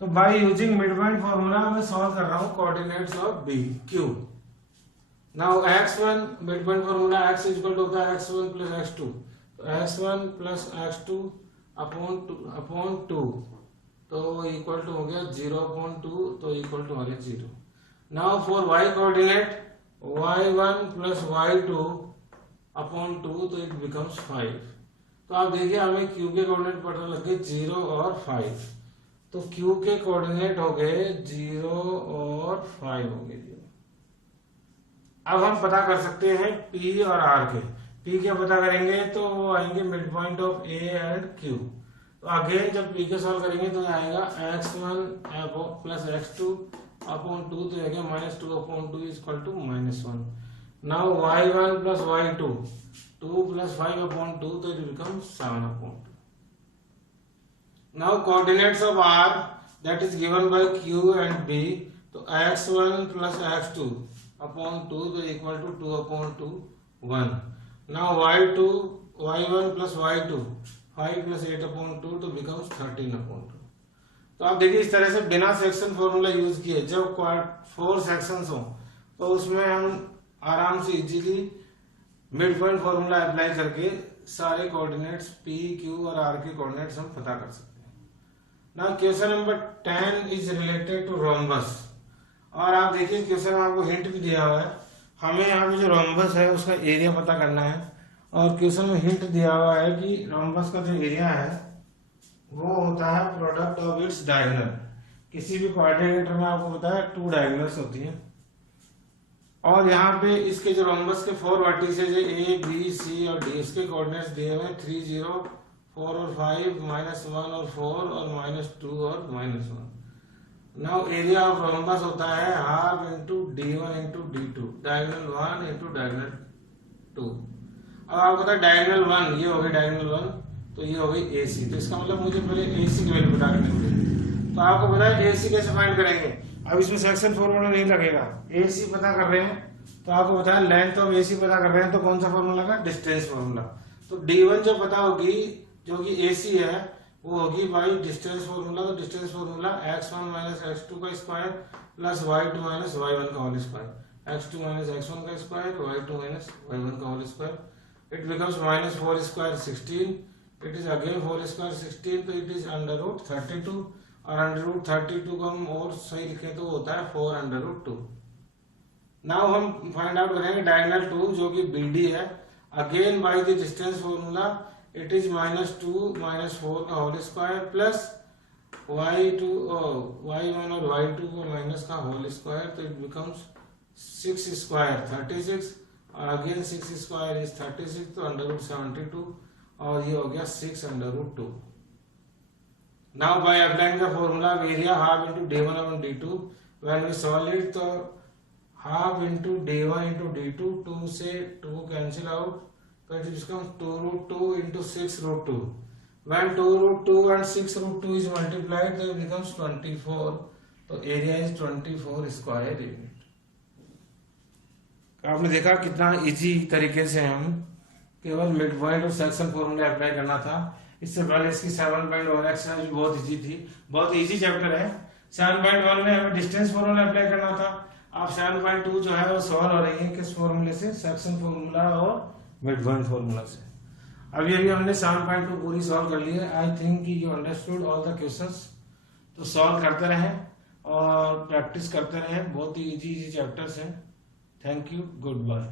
तो by using mid point formula मैं सॉल्व कर रहा हूं coordinates of B Q। Now x1 mid point formula x equal to होता है x1 प्लस x2, तो x1 प्लस x2 अपॉन 2 तो इक्वल टू हो गया 0/2, तो इक्वल टू हो गया 0। Now for y coordinate y1 plus y2 upon 2 तो इट बिकम्स 5। तो आप देखिए हमें Q के कोऑर्डिनेट पता लग गए 0 और 5, तो Q के कोऑर्डिनेट हो गए 0 और 5 हो गए। अब हम पता कर सकते हैं P और R के। P के पता करेंगे तो वो आएंगे mid point of A and Q। तो अगेन जब P के सॉल्व करेंगे तो आएगा x1 प्लस x2 अपॉन 2 तो आएगा -2/2 is equal to -1। Now y1 plus y2 2 plus 5/2 तो it becomes 7/2। Now coordinates of R that is given by Q and B, तो x1 प्लस x2 अपॉन 2 तो equal to 2/2 1। Now y1 plus y2 5 plus 8/2 तो बिकम्स 13/2। तो आप देखिए इस तरह से बिना सेक्शन फॉर्मूला यूज किए जब 4 सेक्शंस हो तो उसमें हम आराम से easily mid point formula apply करके सारे कोऑर्डिनेट्स P, Q और R के कोऑर्डिनेट्स हम पता कर सकते हैं। Now question number 10 is related to rhombus. और आप देखिए क्वेश्चन में आपको हिंट भी दिया हुआ है, हमें यहाँ पे जो रोम्बस है उसका एरिया पता करना है। और क्वेश्चन में हिंट दिया हुआ है कि रोम्बस का जो एरिया है वो होता है प्रोडक्ट ऑफ इट्स डायगोनल। किसी भी क्वाड्रिलेटरल में आपको पता है 2 डायगोनल्स होती हैं। और यहाँ पे इसके जो रोम्बस के 4 वर्टिसेज है ए बी सी और डी, इसके कोऑर्डिनेट्स दिए हुए हैं 3 0 4 और 5 -1 और 4 और -2 और -1। नाउ एरिया ऑफ रोम्बस होता है half into d1 into d2, diagonal 1 into diagonal 2। अब आपको पता है डायगोनल 1 ये हो गई डायगोनल 1, तो ये हो गई AC। तो इसका मतलब मुझे पहले AC की वैल्यू पता करनी पड़ेगी। तो आपको पता है AC कैसे फाइंड करेंगे, अब इसमें सेक्शन फॉर्मूला नहीं लगेगा। AC पता कर रहे हैं तो आपको पता है लेंथ ऑफ AC पता कर रहे हैं, तो कौन सा फॉर्मूला लगा, डिस्टेंस फॉर्मूला। तो D1 जो पता होगी जो कि AC है वो होगी बाई डिस्टेंस फॉर्मूला। तो distance formula x1 minus x2 का square plus y2 minus y1 का whole square, x2 minus x1 का स्क्वायर y2 माइनस y1 का whole square. It becomes -4 square 16, it is again 4 square 16, तो इट इज √32। और √32 को हम और सही लिखें तो होता है 4√2। नाउ हम फाइंड आउट करेंगे डायगोनल 2 जो कि BD है। Again by the distance formula it is -2 -4 का होल स्क्वायर प्लस y1 और y2 को माइनस का होल स्क्वायर, तो इट बिकम्स 6 स्क्वायर 36 और अगेन 6 स्क्वायर इज 36, तो √72 और ये हो गया 6√2। Now by applying the formula area half into d1 upon d2, when we solve it तो half into d1 into d2, 2 से 2 कैंसिल आउट, तो it becomes 2√2 into 6√2। When 2√2 and 6√2 is multiplied तो it becomes 24, तो एरिया इज 24 स्क्वायर यूनिट। आपने देखा कितना इजी तरीके से हम केवल मिड पॉइंट और सेक्शन फॉर्मूला अप्लाई करना था। इससे पहले इसकी 7.1 एक्सरसाइज बहुत इजी थी, बहुत इजी चैप्टर है। 7.1 में हमें डिस्टेंस फॉर्मूला अप्लाई करना था। आप 7.2 जो है वो सॉल्व हो रही है किस फॉर्मूले से, सेक्शन फॉर्मूला और मिड पॉइंट फॉर्मूला से। अभी हमने 7.2 पूरी सॉल्व कर ली है। I think you understood all the questions. तो सॉल्व करते रहें और प्रैक्टिस करते रहें, बहुत ही इजी चैप्टर्स हैं। Thank you, good bye.